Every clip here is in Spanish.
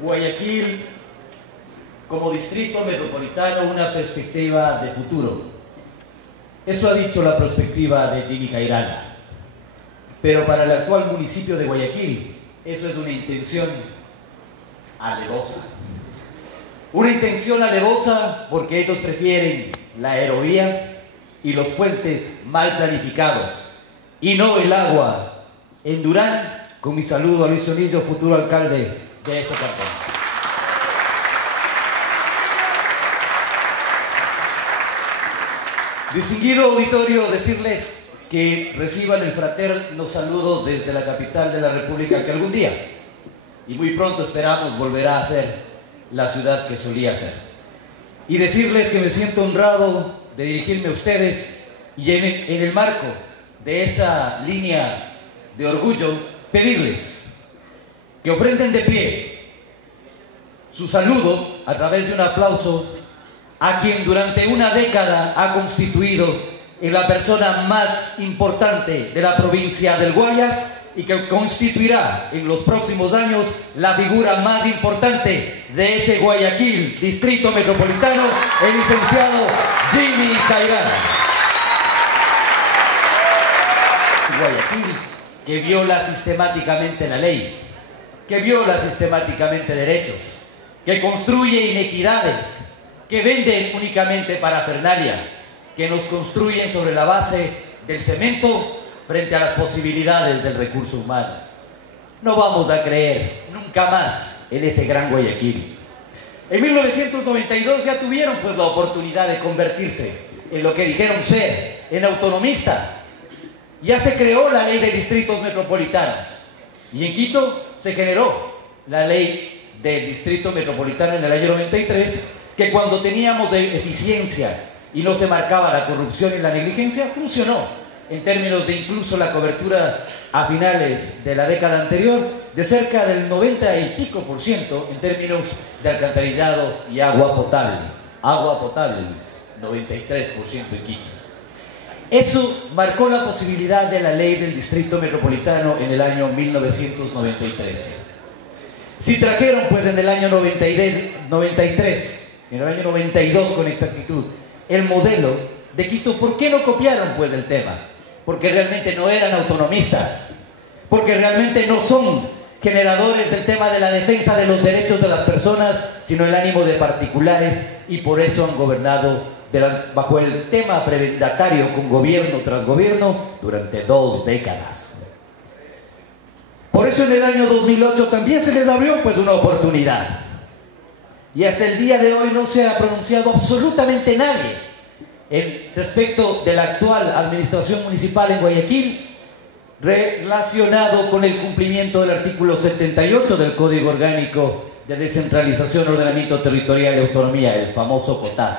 Guayaquil, como distrito metropolitano, una perspectiva de futuro. Eso ha dicho la perspectiva de Jimmy Cairala. Pero para el actual municipio de Guayaquil, eso es una intención alevosa. Una intención alevosa porque ellos prefieren la aerovía y los puentes mal planificados, y no el agua en Durán, con mi saludo a Luis Sonillo, futuro alcalde de ese cantón. Distinguido auditorio, decirles que reciban el fraterno saludo desde la capital de la República, que algún día, y muy pronto esperamos, volverá a ser la ciudad que solía ser. Y decirles que me siento honrado de dirigirme a ustedes y en el marco de esa línea de orgullo, pedirles que ofrenden de pie su saludo a través de un aplauso a quien durante una década ha constituido en la persona más importante de la provincia del Guayas y que constituirá en los próximos años la figura más importante de ese Guayaquil, distrito metropolitano, el licenciado Jimmy Cairala. Guayaquil, que viola sistemáticamente la ley, que viola sistemáticamente derechos, que construye inequidades, que venden únicamente parafernalia, que nos construyen sobre la base del cemento frente a las posibilidades del recurso humano. No vamos a creer nunca más en ese gran Guayaquil. En 1992 ya tuvieron pues la oportunidad de convertirse en lo que dijeron ser, en autonomistas. Ya se creó la ley de distritos metropolitanos y en Quito se generó la ley del distrito metropolitano en el año 93, que cuando teníamos de eficiencia y no se marcaba la corrupción y la negligencia, funcionó en términos de incluso la cobertura a finales de la década anterior de cerca del 90 y pico % en términos de alcantarillado y agua potable. Agua potable, 93% en Quito. Eso marcó la posibilidad de la ley del distrito metropolitano en el año 1993. Si trajeron pues en el año 93, en el año 92 con exactitud, el modelo de Quito, ¿por qué no copiaron pues el tema? Porque realmente no eran autonomistas, porque realmente no son generadores del tema de la defensa de los derechos de las personas, sino el ánimo de particulares, y por eso han gobernado bajo el tema prebendatario con gobierno tras gobierno durante 2 décadas. Por eso en el año 2008 también se les abrió pues una oportunidad. Y hasta el día de hoy no se ha pronunciado absolutamente nadie respecto de la actual administración municipal en Guayaquil relacionado con el cumplimiento del artículo 78 del Código Orgánico de Descentralización, Ordenamiento Territorial y Autonomía, el famoso COTAD.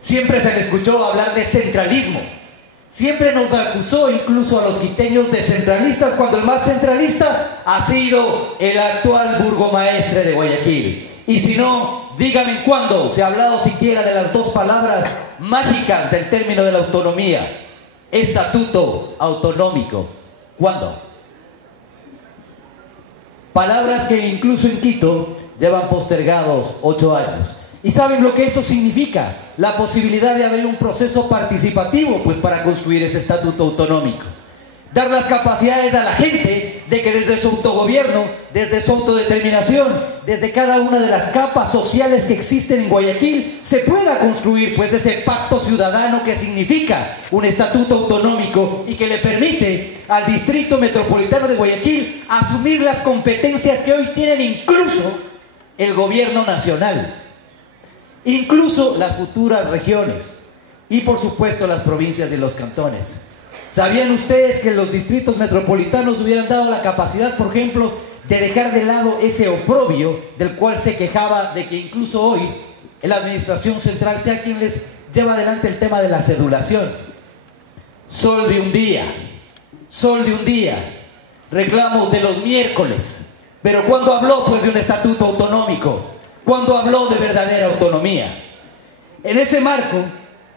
Siempre se le escuchó hablar de centralismo. Siempre nos acusó incluso a los quiteños de centralistas, cuando el más centralista ha sido el actual burgomaestre de Guayaquil. Y si no, díganme cuándo se ha hablado siquiera de las 2 palabras mágicas del término de la autonomía: estatuto autonómico. ¿Cuándo? Palabras que incluso en Quito llevan postergados 8 años. ¿Y saben lo que eso significa? La posibilidad de haber un proceso participativo pues para construir ese estatuto autonómico. Dar las capacidades a la gente de que desde su autogobierno, desde su autodeterminación, desde cada una de las capas sociales que existen en Guayaquil, se pueda construir pues ese pacto ciudadano que significa un estatuto autonómico y que le permite al distrito metropolitano de Guayaquil asumir las competencias que hoy tienen incluso el gobierno nacional, incluso las futuras regiones y por supuesto las provincias y los cantones. ¿Sabían ustedes que los distritos metropolitanos hubieran dado la capacidad, por ejemplo, de dejar de lado ese oprobio del cual se quejaba de que incluso hoy la administración central sea quien les lleva adelante el tema de la cedulación? Sol de un día, reclamos de los miércoles, pero ¿cuándo habló pues de un estatuto autonómico? ¿Cuándo habló de verdadera autonomía? En ese marco,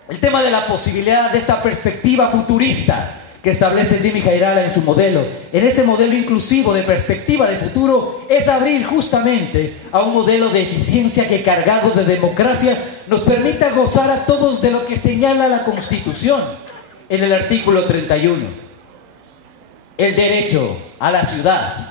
el tema de la posibilidad de esta perspectiva futurista que establece Jimmy Jairala en su modelo, en ese modelo inclusivo de perspectiva de futuro, es abrir justamente a un modelo de eficiencia que, cargado de democracia, nos permita gozar a todos de lo que señala la Constitución en el artículo 31. El derecho a la ciudad.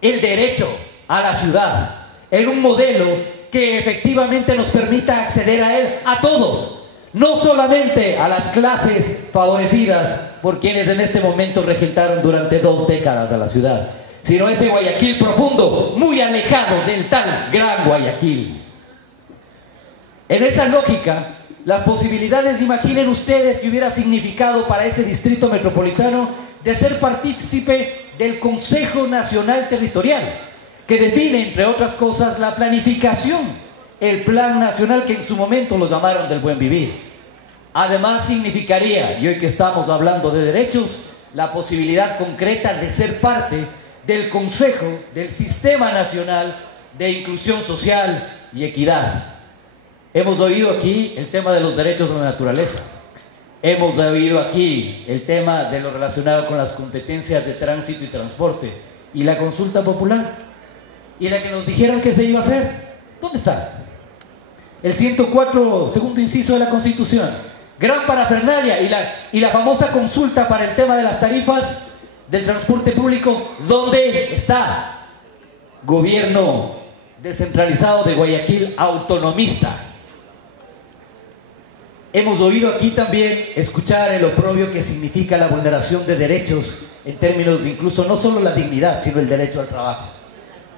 El derecho a la ciudad. En un modelo que efectivamente nos permita acceder a él a todos. No solamente a las clases favorecidas por quienes en este momento regentaron durante 2 décadas a la ciudad, sino ese Guayaquil profundo, muy alejado del tal gran Guayaquil. En esa lógica, las posibilidades, imaginen ustedes que hubiera significado para ese distrito metropolitano de ser partícipe del Consejo Nacional Territorial, que define, entre otras cosas, la planificación, el Plan Nacional que en su momento lo llamaron del buen vivir. Además significaría, y hoy que estamos hablando de derechos, la posibilidad concreta de ser parte del Consejo del Sistema Nacional de Inclusión Social y Equidad. Hemos oído aquí el tema de los derechos a la naturaleza. Hemos oído aquí el tema de lo relacionado con las competencias de tránsito y transporte. ¿Y la consulta popular? ¿Y la que nos dijeron que se iba a hacer? ¿Dónde está? El 104, segundo inciso de la Constitución. Gran parafernalia. Y la famosa consulta para el tema de las tarifas del transporte público. ¿Dónde está? Gobierno descentralizado de Guayaquil, autonomista. Hemos oído aquí también escuchar el oprobio que significa la vulneración de derechos en términos de incluso no solo la dignidad, sino el derecho al trabajo.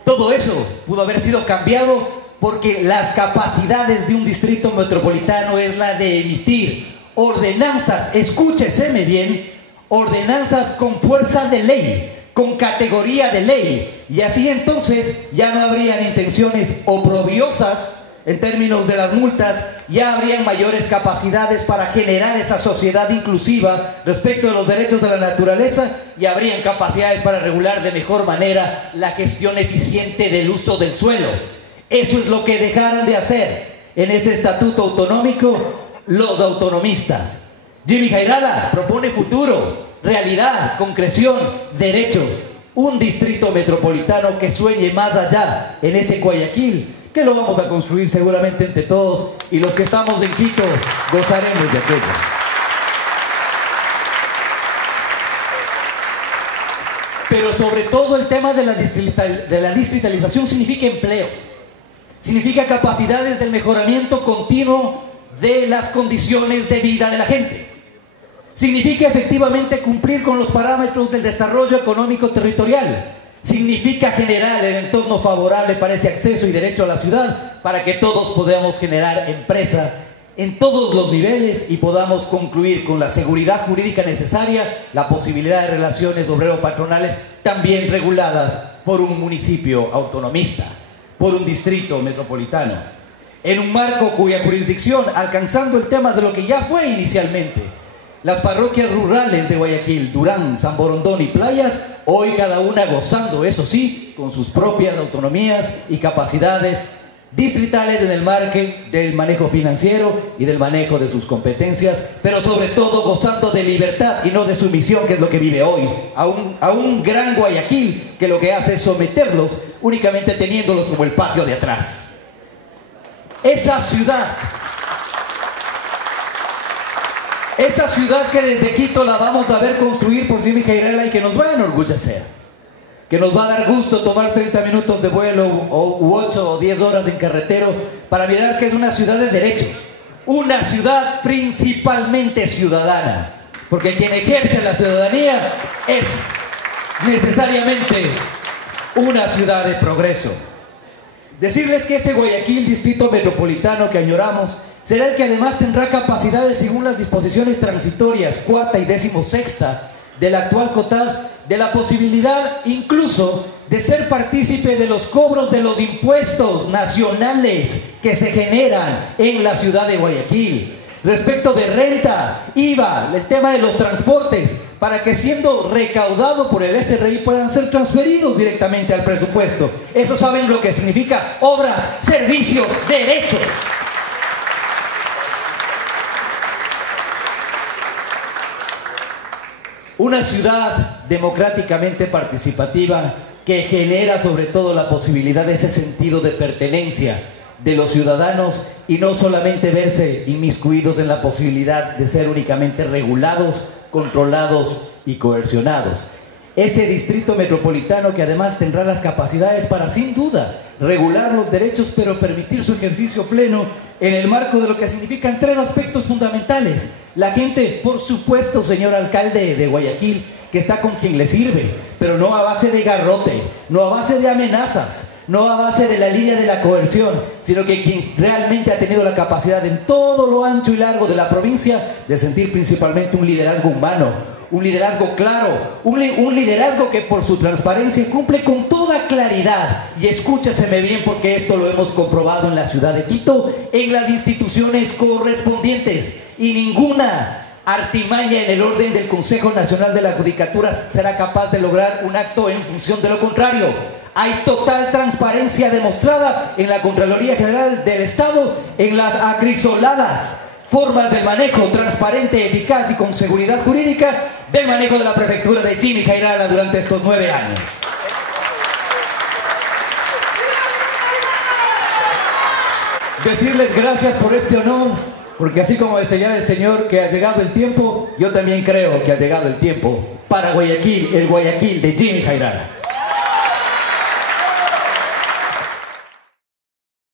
Todo eso pudo haber sido cambiado porque las capacidades de un distrito metropolitano es la de emitir ordenanzas, escúcheseme bien, ordenanzas con fuerza de ley, con categoría de ley, y así entonces ya no habrían intenciones oprobiosas en términos de las multas, ya habrían mayores capacidades para generar esa sociedad inclusiva respecto de los derechos de la naturaleza, y habrían capacidades para regular de mejor manera la gestión eficiente del uso del suelo. Eso es lo que dejaron de hacer en ese estatuto autonómico los autonomistas. Jimmy Jairala propone futuro, realidad, concreción, derechos, un distrito metropolitano que sueñe más allá en ese Guayaquil, que lo vamos a construir seguramente entre todos, y los que estamos en Quito gozaremos de aquello. Pero sobre todo el tema de la distritalización significa empleo, significa capacidades del mejoramiento continuo de las condiciones de vida de la gente. Significa efectivamente cumplir con los parámetros del desarrollo económico territorial. Significa generar el entorno favorable para ese acceso y derecho a la ciudad, para que todos podamos generar empresa en todos los niveles y podamos concluir con la seguridad jurídica necesaria, la posibilidad de relaciones obrero-patronales también reguladas por un municipio autonomista, por un distrito metropolitano, en un marco cuya jurisdicción, alcanzando el tema de lo que ya fue inicialmente las parroquias rurales de Guayaquil, Durán, San Borondón y Playas, hoy cada una gozando, eso sí, con sus propias autonomías y capacidades distritales en el margen del manejo financiero y del manejo de sus competencias, pero sobre todo gozando de libertad y no de sumisión, que es lo que vive hoy a un gran Guayaquil que lo que hace es someterlos, únicamente teniéndolos como el patio de atrás. Esa ciudad que desde Quito la vamos a ver construir por Jimmy Jairala y que nos va a enorgullecer, que nos va a dar gusto tomar 30 minutos de vuelo u 8 o 10 horas en carretero para mirar que es una ciudad de derechos, una ciudad principalmente ciudadana, porque quien ejerce la ciudadanía es necesariamente una ciudad de progreso. Decirles que ese Guayaquil, distrito metropolitano que añoramos, será el que además tendrá capacidades según las disposiciones transitorias cuarta y 16ª de la actual COTAD, de la posibilidad incluso de ser partícipe de los cobros de los impuestos nacionales que se generan en la ciudad de Guayaquil. Respecto de renta, IVA, el tema de los transportes, para que siendo recaudado por el SRI puedan ser transferidos directamente al presupuesto. Eso saben lo que significa: obras, servicios, derechos. Una ciudad democráticamente participativa que genera sobre todo la posibilidad de ese sentido de pertenencia de los ciudadanos y no solamente verse inmiscuidos en la posibilidad de ser únicamente regulados, controlados y coercionados. Ese distrito metropolitano que además tendrá las capacidades para, sin duda, regular los derechos, pero permitir su ejercicio pleno en el marco de lo que significan tres aspectos fundamentales. La gente, por supuesto, señor alcalde de Guayaquil, que está con quien le sirve, pero no a base de garrote, no a base de amenazas, no a base de la línea de la coerción, sino que quien realmente ha tenido la capacidad en todo lo ancho y largo de la provincia de sentir principalmente un liderazgo humano, un liderazgo claro, un liderazgo que por su transparencia cumple con toda claridad. Y escúchaseme bien, porque esto lo hemos comprobado en la ciudad de Quito, en las instituciones correspondientes, y ninguna artimaña en el orden del Consejo Nacional de la Judicatura será capaz de lograr un acto en función de lo contrario. Hay total transparencia demostrada en la Contraloría General del Estado, en las acrisoladas formas del manejo transparente, eficaz y con seguridad jurídica del manejo de la prefectura de Jimmy Jairala durante estos 9 años. Decirles gracias por este honor, porque así como decía el Señor que ha llegado el tiempo, yo también creo que ha llegado el tiempo para Guayaquil, el Guayaquil de Jimmy Jairala.